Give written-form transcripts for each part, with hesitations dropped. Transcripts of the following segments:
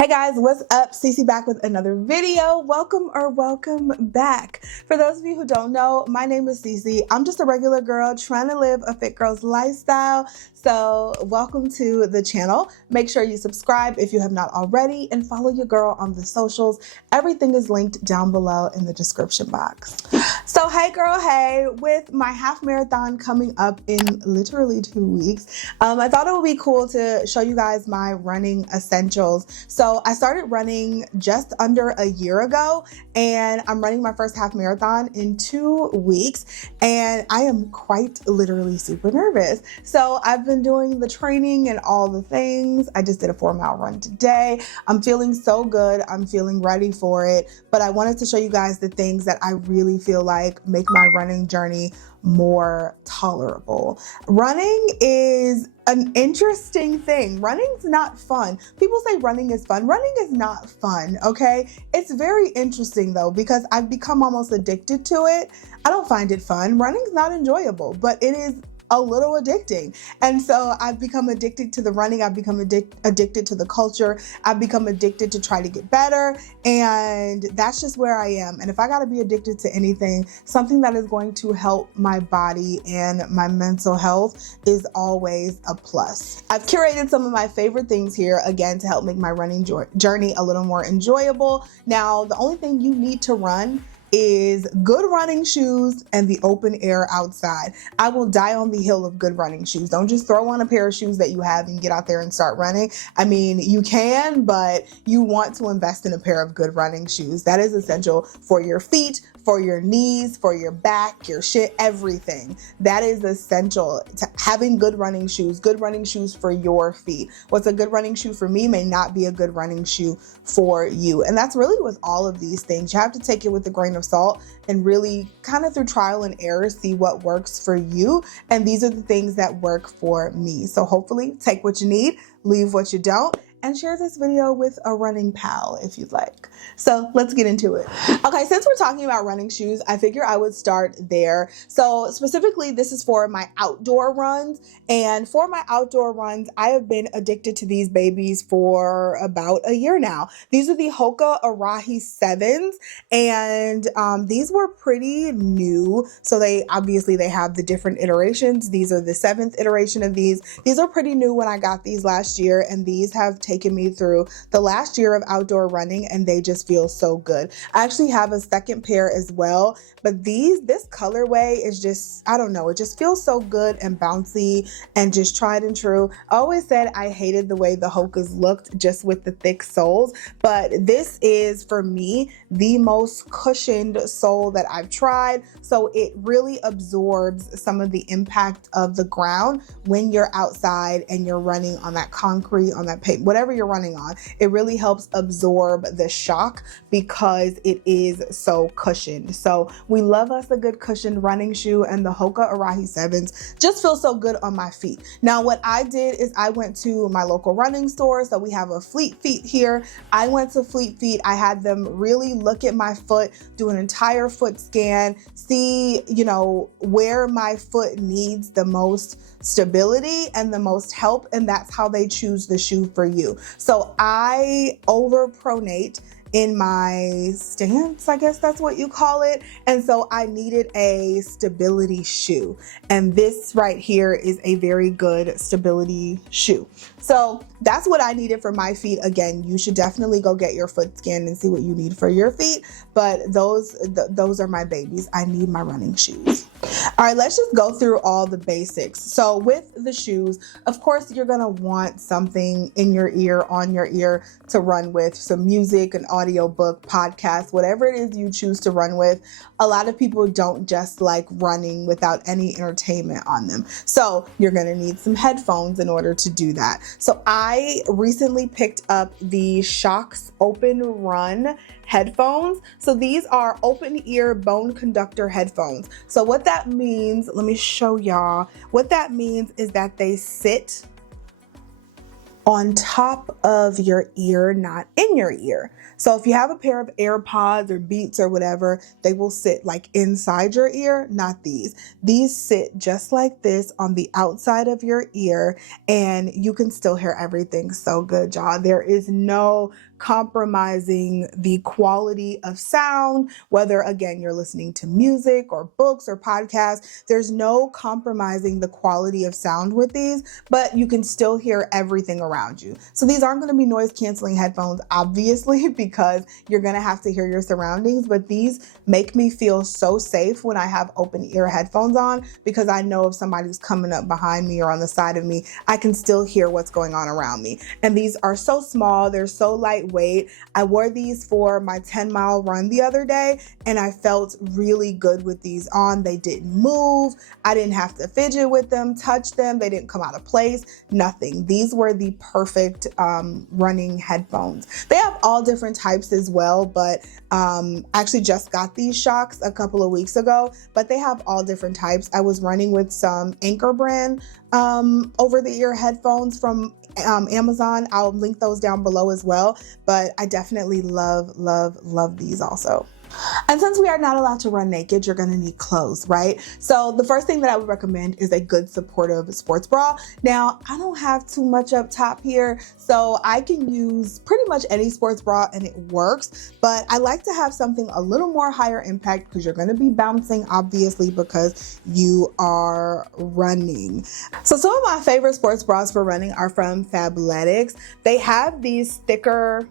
Hey guys, what's up? Cece back with another video. Welcome back. For those of you who don't know, my name is Cece. I'm just a regular girl trying to live a fit girl's lifestyle. So welcome to the channel. Make sure you subscribe if you have not already and follow your girl on the socials. Everything is linked down below in the description box. So hey girl, hey, with my half marathon coming up in literally 2 weeks, I thought it would be cool to show you guys my running essentials. So I started running just under a year ago and I'm running my first half marathon in 2 weeks and I am quite literally super nervous. So I've been doing the training and all the things. I just did a 4-mile run today. I'm feeling so good. I'm feeling ready for it, but I wanted to show you guys the things that I really feel like make my running journey more tolerable. Running is an interesting thing. Running's not fun. People say running is fun. Running is not fun, okay? It's very interesting though, because I've become almost addicted to it. I don't find it fun. Running's not enjoyable, but it is a little addicting. And so I've become addicted to the running. I've become addicted to the culture. I've become addicted to try to get better. And that's just where I am. And if I got to be addicted to anything, something that is going to help my body and my mental health is always a plus. I've curated some of my favorite things here, again, to help make my running journey a little more enjoyable. Now, the only thing you need to run is good running shoes and the open air outside. I will die on the hill of good running shoes. Don't just throw on a pair of shoes that you have and get out there and start running. I mean, you can, but you want to invest in a pair of good running shoes. That is essential for your feet, for your knees, for your back, your shit, everything. That is essential to having good running shoes for your feet. What's a good running shoe for me may not be a good running shoe for you. And that's really with all of these things. You have to take it with a grain of salt and really kind of through trial and error, see what works for you. And these are the things that work for me. So hopefully take what you need, leave what you don't, and share this video with a running pal if you'd like. So let's get into it. Okay, since we're talking about running shoes, I figure I would start there. So specifically, this is for my outdoor runs. And for my outdoor runs, I have been addicted to these babies for about a year now. These are the Hoka Arahi 7s. And these were pretty new. So they have the different iterations. These are the 7th iteration of these. These are pretty new when I got these last year. And these have taken me through the last year of outdoor running and they just feel so good. I actually have a second pair as well, but this colorway is just, I don't know, it just feels so good and bouncy and just tried and true. I always said I hated the way the Hokas looked just with the thick soles, but this is for me the most cushioned sole that I've tried. So it really absorbs some of the impact of the ground when you're outside and you're running on that concrete, on that pavement, whatever you're running on. It really helps absorb the shock because it is so cushioned. So we love us a good cushioned running shoe, and the Hoka Arahi 7s just feel so good on my feet. Now what I did is I went to my local running store. So we have a Fleet Feet here. I went to Fleet Feet. I had them really look at my foot, do an entire foot scan, see, where my foot needs the most stability and the most help, and that's how they choose the shoe for you. So I overpronate in my stance, I guess that's what you call it. And so I needed a stability shoe. And this right here is a very good stability shoe. So that's what I needed for my feet. Again, you should definitely go get your foot scanned and see what you need for your feet. But those are my babies. I need my running shoes. All right, let's just go through all the basics. So with the shoes, of course, you're gonna want something in your ear, on your ear to run with, some music, an audio book, podcast, whatever it is you choose to run with. A lot of people don't just like running without any entertainment on them. So you're gonna need some headphones in order to do that. So I recently picked up the Shocks Open Run headphones. So these are open ear bone conductor headphones. So what that means, let me show y'all. What that means is that they sit on top of your ear, not in your ear. So if you have a pair of AirPods or Beats or whatever, they will sit like inside your ear, not these. These sit just like this on the outside of your ear, and you can still hear everything so good, y'all. There is no compromising the quality of sound, whether again you're listening to music or books or podcasts. There's no compromising the quality of sound with these, but you can still hear everything around you. So these aren't going to be noise canceling headphones, obviously, because you're going to have to hear your surroundings, but these make me feel so safe when I have open ear headphones on, because I know if somebody's coming up behind me or on the side of me, I can still hear what's going on around me. And these are so small, they're so lightweight. I wore these for my 10-mile run the other day, and I felt really good with these on. They didn't move. I didn't have to fidget with them, touch them. They didn't come out of place, nothing. These were the perfect running headphones. They have all different types as well, but I actually just got these Shocks a couple of weeks ago, but they have all different types. I was running with some Anchor brand over the ear headphones from Amazon. I'll link those down below as well, but I definitely love these also. And since we are not allowed to run naked, you're going to need clothes, right? So the first thing that I would recommend is a good supportive sports bra. Now, I don't have too much up top here, so I can use pretty much any sports bra and it works, but I like to have something a little more higher impact because you're going to be bouncing, obviously, because you are running. So some of my favorite sports bras for running are from Fabletics. They have these thicker,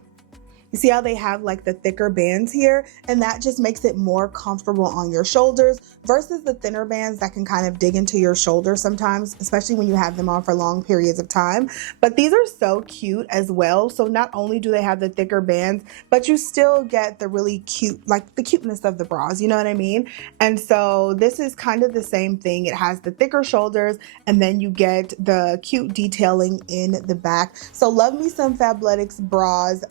you see how they have like the thicker bands here, and that just makes it more comfortable on your shoulders versus the thinner bands that can kind of dig into your shoulder sometimes, especially when you have them on for long periods of time. But these are so cute as well. So not only do they have the thicker bands, but you still get the really cute, like the cuteness of the bras, you know what I mean? And so this is kind of the same thing. It has the thicker shoulders, and then you get the cute detailing in the back. So love me some Fabletics bras.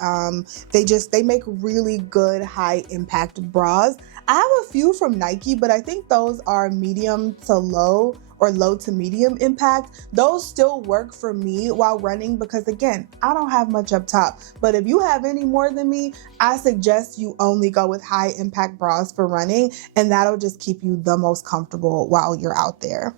They make really good high impact bras. I have a few from Nike, but I think those are medium to low or low to medium impact. Those still work for me while running because again, I don't have much up top. But if you have any more than me, I suggest you only go with high impact bras for running, and that'll just keep you the most comfortable while you're out there.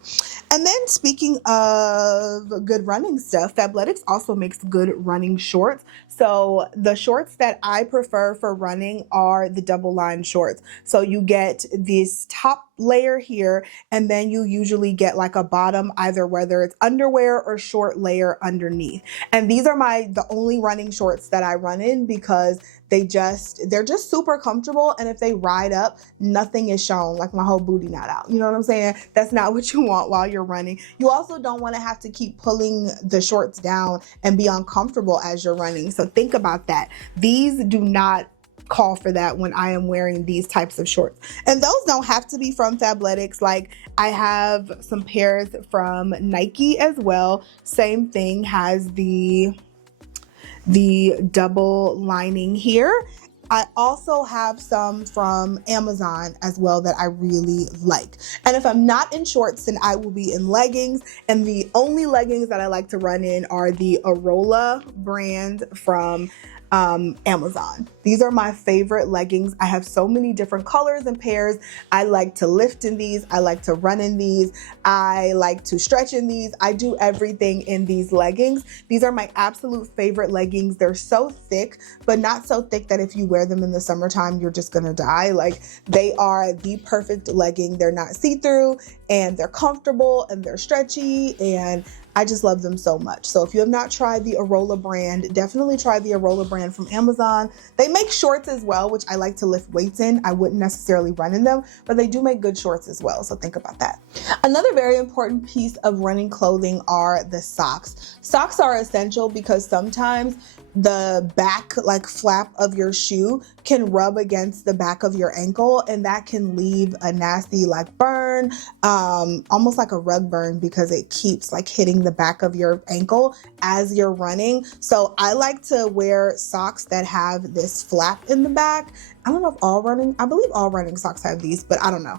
And then speaking of good running stuff, Fabletics also makes good running shorts. So the shorts that I prefer for running are the double line shorts. So you get this top layer here, and then you usually get like a bottom, either whether it's underwear or short layer underneath. And these are the only running shorts that I run in because they're just super comfortable, and if they ride up, nothing is shown, like my whole booty not out. You know what I'm saying? That's not what you want while you're running. You also don't want to have to keep pulling the shorts down and be uncomfortable as you're running. So think about that. These do not call for that when I am wearing these types of shorts. And those don't have to be from Fabletics. Like I have some pairs from Nike as well. Same thing, has the double lining here. I also have some from Amazon as well that I really like. And if I'm not in shorts, then I will be in leggings. And the only leggings that I like to run in are the Arola brand from Amazon. These are my favorite leggings. I have so many different colors and pairs. I like to lift in these. I like to run in these. I like to stretch in these. I do everything in these leggings. These are my absolute favorite leggings. They're so thick, but not so thick that if you wear them in the summertime, you're just gonna die. Like they are the perfect legging. They're not see-through, and they're comfortable, and they're stretchy, and I just love them so much. So if you have not tried the Arola brand, definitely try the Arola brand from Amazon. They make shorts as well, which I like to lift weights in. I wouldn't necessarily run in them, but they do make good shorts as well. So think about that. Another very important piece of running clothing are the socks. Socks are essential because sometimes the back like flap of your shoe can rub against the back of your ankle, and that can leave a nasty like burn, almost like a rug burn, because it keeps like hitting the back of your ankle as you're running. So I like to wear socks that have this flap in the back. I don't know if I believe all running socks have these, but I don't know.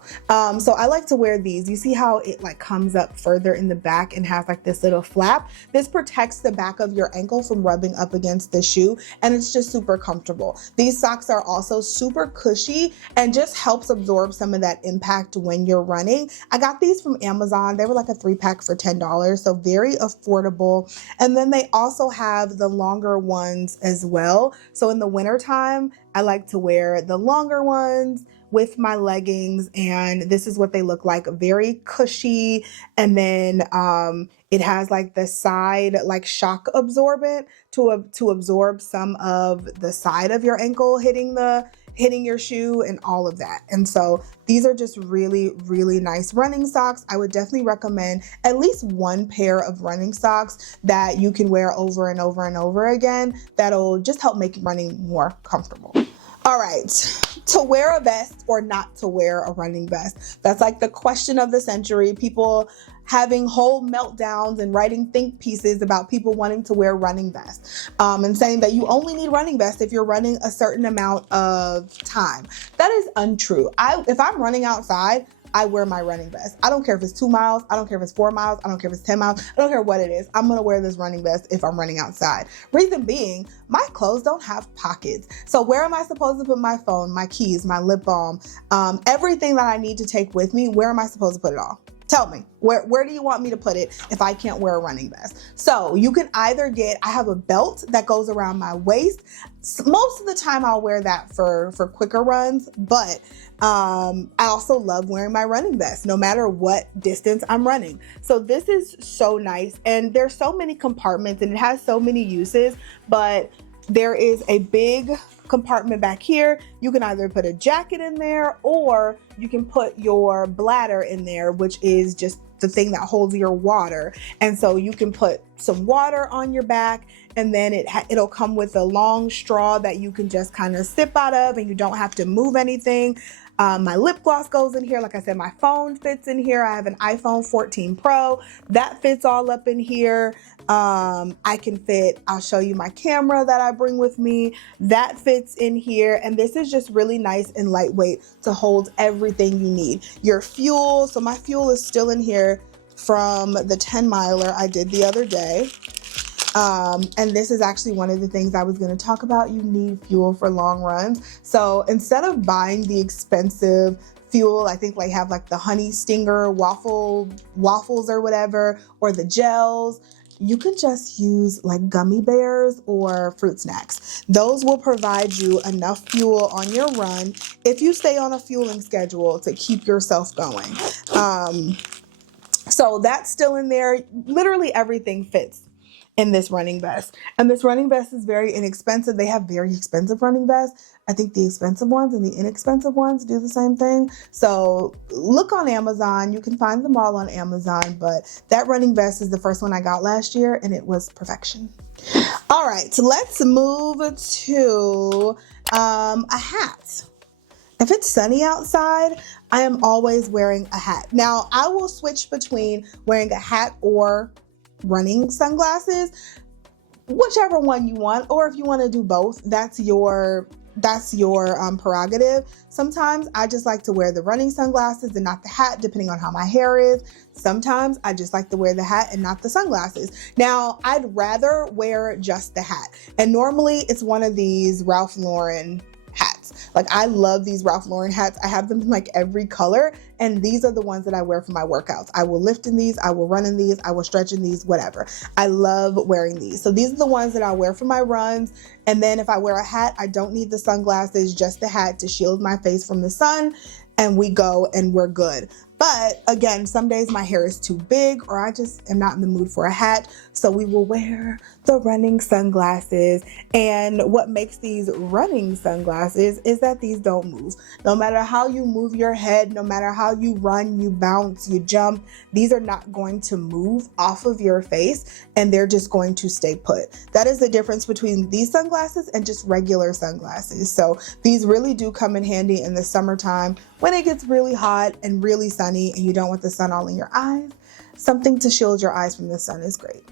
So I like to wear these. You see how it like comes up further in the back and has like this little flap? This protects the back of your ankle from rubbing up against the shoe, and it's just super comfortable. These socks are also super cushy and just helps absorb some of that impact when you're running. I got these from Amazon. They were like a 3-pack for $10, so very affordable. And then they also have the longer ones as well. So in the wintertime, I like to wear the longer ones with my leggings, and this is what they look like. Very cushy. And then it has like the side like shock absorbent to absorb some of the side of your ankle hitting your shoe and all of that. And so these are just really, really nice running socks. I would definitely recommend at least one pair of running socks that you can wear over and over and over again. That'll just help make running more comfortable. All right, to wear a vest or not to wear a running vest. That's like the question of the century. People having whole meltdowns and writing think pieces about people wanting to wear running vests, and saying that you only need running vests if you're running a certain amount of time. That is untrue. If I'm running outside, I wear my running vest. I don't care if it's 2 miles. I don't care if it's 4 miles. I don't care if it's 10 miles. I don't care what it is. I'm going to wear this running vest if I'm running outside. Reason being, my clothes don't have pockets. So where am I supposed to put my phone, my keys, my lip balm, everything that I need to take with me? Where am I supposed to put it all? Tell me, where do you want me to put it if I can't wear a running vest? So you can either I have a belt that goes around my waist. Most of the time I'll wear that for quicker runs, but I also love wearing my running vest no matter what distance I'm running. So this is so nice, and there's so many compartments and it has so many uses, but there is a big compartment back here. You can either put a jacket in there, or you can put your bladder in there, which is just the thing that holds your water. And so you can put some water on your back, and then it'll come with a long straw that you can just kind of sip out of, and you don't have to move anything. My lip gloss goes in here. Like I said, my phone fits in here. I have an iPhone 14 Pro. That fits all up in here. I'll show you my camera that I bring with me. That fits in here. And this is just really nice and lightweight to hold everything you need. Your fuel. So my fuel is still in here from the 10 miler I did the other day. And this is actually one of the things I was going to talk about. You need fuel for long runs. So instead of buying the expensive fuel, I think have like the honey stinger waffles or whatever, or the gels, you could just use like gummy bears or fruit snacks. Those will provide you enough fuel on your run if you stay on a fueling schedule to keep yourself going. So that's still in there. Literally everything fits in this running vest. And this running vest is very inexpensive. They have very expensive running vests. I think the expensive ones and the inexpensive ones do the same thing. So look on Amazon. You can find them all on Amazon, but that running vest is the first one I got last year, and it was perfection. All right, so let's move to a hat. If it's sunny outside, I am always wearing a hat. Now, I will switch between wearing a hat or running sunglasses, whichever one you want, or if you want to do both, that's your prerogative. Sometimes I just like to wear the running sunglasses and not the hat, depending on how my hair is. Sometimes I just like to wear the hat and not the sunglasses. Now, I'd rather wear just the hat, and normally it's one of these Ralph Lauren hats. Like, I love these Ralph Lauren hats. I have them in like every color, and these are the ones that I wear for my workouts. I will lift in these, I will run in these, I will stretch in these, whatever. I love wearing these. So these are the ones that I wear for my runs. And then if I wear a hat, I don't need the sunglasses, just the hat to shield my face from the sun, and we go and we're good. But again, some days my hair is too big or I just am not in the mood for a hat. So we will wear the running sunglasses. And what makes these running sunglasses is that these don't move. No matter how you move your head, no matter how you run, you bounce, you jump, these are not going to move off of your face and they're just going to stay put. That is the difference between these sunglasses and just regular sunglasses. So these really do come in handy in the summertime when it gets really hot and really sunny and you don't want the sun all in your eyes. Something to shield your eyes from the sun is great.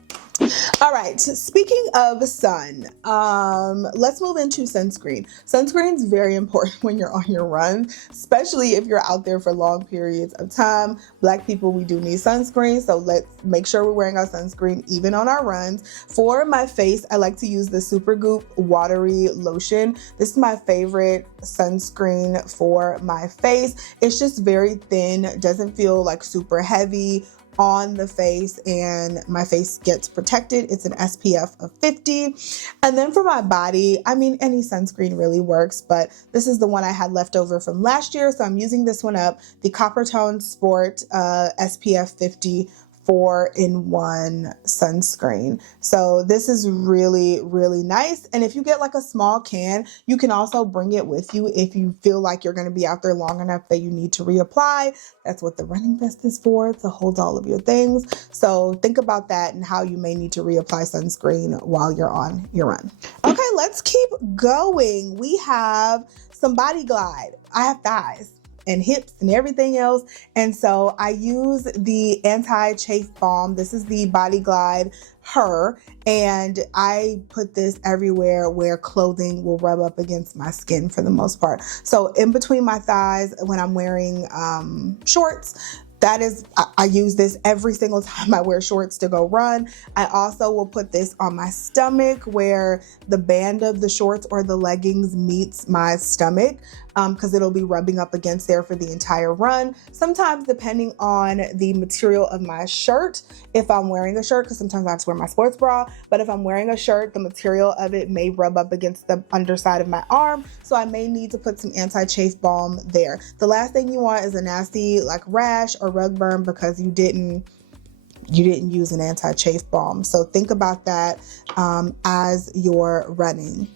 All right, speaking of sun, let's move into sunscreen. Sunscreen is very important when you're on your run, especially if you're out there for long periods of time. Black people, we do need sunscreen, so let's make sure we're wearing our sunscreen even on our runs. For my face, I like to use the Supergoop watery lotion. This is my favorite sunscreen for my face. It's just very thin, doesn't feel like super heavy on the face, and my face gets protected. It's an SPF of 50. And then for my body, I mean, any sunscreen really works, but this is the one I had left over from last year, so I'm using this one up, the Copper Tone Sport SPF 50 4-in-1 sunscreen. So this is really, really nice. And if you get like a small can, you can also bring it with you if you feel like you're going to be out there long enough that you need to reapply. That's what the running vest is for, to hold all of your things. So think about that and how you may need to reapply sunscreen while you're on your run. Okay, let's keep going. We have some Body Glide. I have thighs and hips and everything else. And so I use the anti-chafe balm. This is the Body Glide Her, and I put this everywhere where clothing will rub up against my skin for the most part. So in between my thighs when I'm wearing shorts, I use this every single time I wear shorts to go run. I also will put this on my stomach where the band of the shorts or the leggings meets my stomach, because it'll be rubbing up against there for the entire run. Sometimes depending on the material of my shirt, if I'm wearing a shirt, because sometimes I have to wear my sports bra, but if I'm wearing a shirt, the material of it may rub up against the underside of my arm, so I may need to put some anti-chafe balm there. The last thing you want is a nasty like rash or rug burn because you didn't use an anti-chafe balm. So think about that as you're running.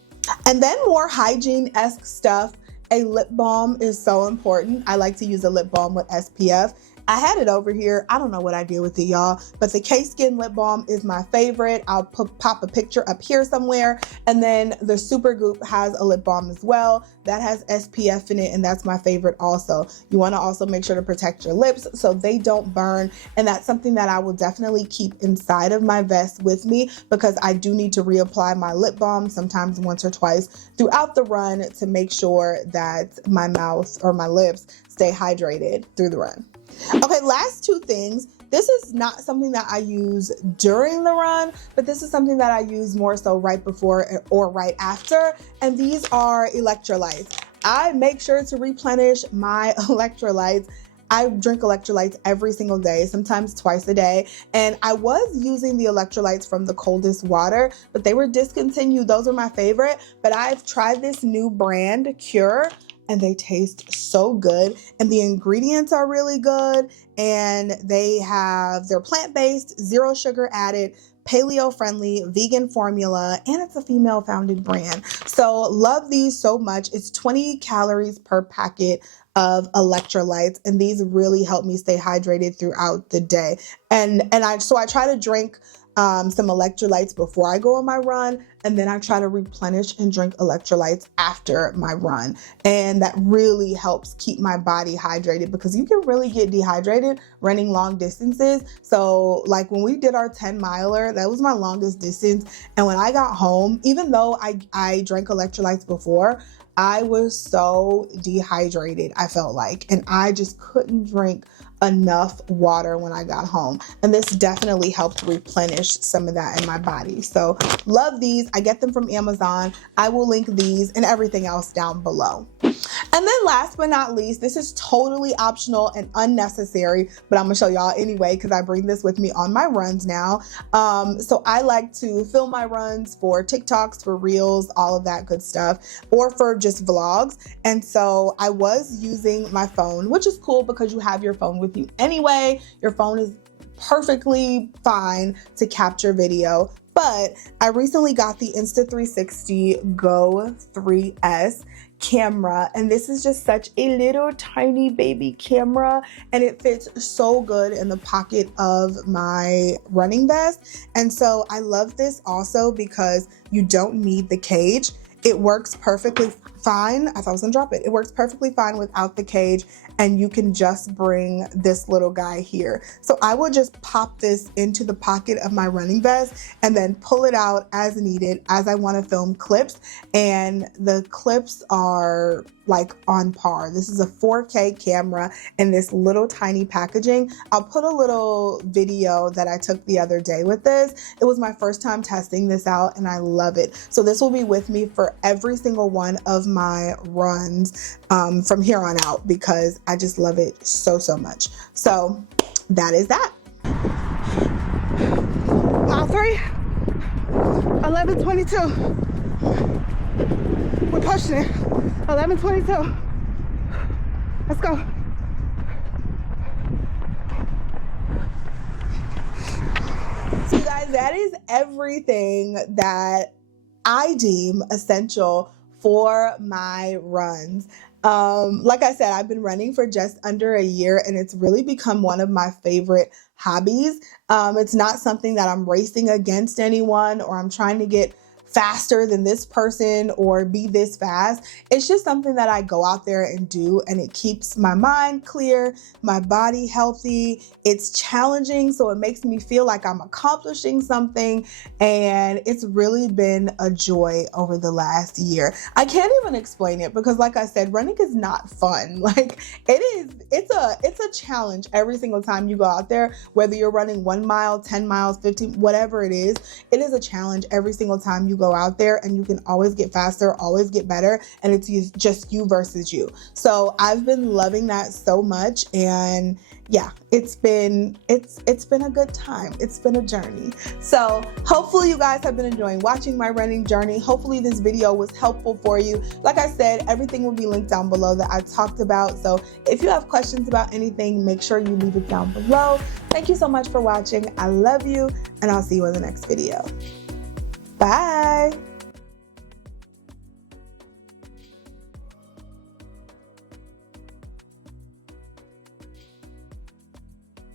And then more hygiene-esque stuff. A lip balm is so important. I like to use a lip balm with SPF. I had it over here. I don't know what I did with it, y'all, but the K-Skin lip balm is my favorite. I'll pop a picture up here somewhere. And then the Supergoop has a lip balm as well that has SPF in it, and that's my favorite also. You want to also make sure to protect your lips so they don't burn, and that's something that I will definitely keep inside of my vest with me because I do need to reapply my lip balm sometimes once or twice throughout the run to make sure that my mouth or my lips stay hydrated through the run. Okay, last two things. This is not something that I use during the run, but this is something that I use more so right before or right after, and these are electrolytes. I make sure to replenish my electrolytes. I drink electrolytes every single day, sometimes twice a day, and I was using the electrolytes from the coldest water, but they were discontinued. Those are my favorite, but I've tried this new brand, Cure, and they taste so good, and the ingredients are really good, and they're plant-based, zero sugar added, paleo-friendly, vegan formula, and it's a female-founded brand. So love these so much. It's 20 calories per packet of electrolytes, and these really help me stay hydrated throughout the day. And I try to drink some electrolytes before I go on my run, and then I try to replenish and drink electrolytes after my run, and that really helps keep my body hydrated because you can really get dehydrated running long distances. So like when we did our 10-miler, that was my longest distance, and when I got home, even though I drank electrolytes before, I was so dehydrated, I felt like, and I just couldn't drink enough water when I got home. And this definitely helped replenish some of that in my body. So love these. I get them from Amazon. I will link these and everything else down below. And then last but not least, this is totally optional and unnecessary, but I'm gonna show y'all anyway because I bring this with me on my runs now. So I like to film my runs for TikToks, for Reels, all of that good stuff, or for just vlogs. And so I was using my phone, which is cool because you have your phone with you anyway. Your phone is perfectly fine to capture video. But I recently got the Insta360 Go 3S camera, and this is just such a little tiny baby camera, and it fits so good in the pocket of my running vest. And so I love this also because you don't need the cage. It works perfectly fine. I thought I was gonna drop it. It works perfectly fine without the cage, and you can just bring this little guy here. So I will just pop this into the pocket of my running vest and then pull it out as needed as I want to film clips. And the clips are like on par. This is a 4K camera in this little tiny packaging. I'll put a little video that I took the other day with this. It was my first time testing this out and I love it. So this will be with me for every single one of my runs from here on out because I just love it so much. So that is that. Mile 3, 11:22. We're pushing it. 11:22. Let's go. So you guys, that is everything that I deem essential for my runs. Like I said, I've been running for just under a year and it's really become one of my favorite hobbies. It's not something that I'm racing against anyone or I'm trying to get faster than this person or be this fast. It's just something that I go out there and do, and it keeps my mind clear, my body healthy. It's challenging, so it makes me feel like I'm accomplishing something, and it's really been a joy over the last year. I can't even explain it because like I said, running is not fun. Like it's a challenge every single time you go out there, whether you're running 1 mile, 10 miles, 15, whatever it is a challenge every single time you go out there, and you can always get faster, always get better, and it's just you versus you. So I've been loving that so much, and yeah, it's been a good time. It's been a journey. So hopefully you guys have been enjoying watching my running journey. Hopefully this video was helpful for you. Like I said, everything will be linked down below that I talked about. So if you have questions about anything, make sure you leave it down below. Thank you so much for watching. I love you, and I'll see you in the next video. Bye.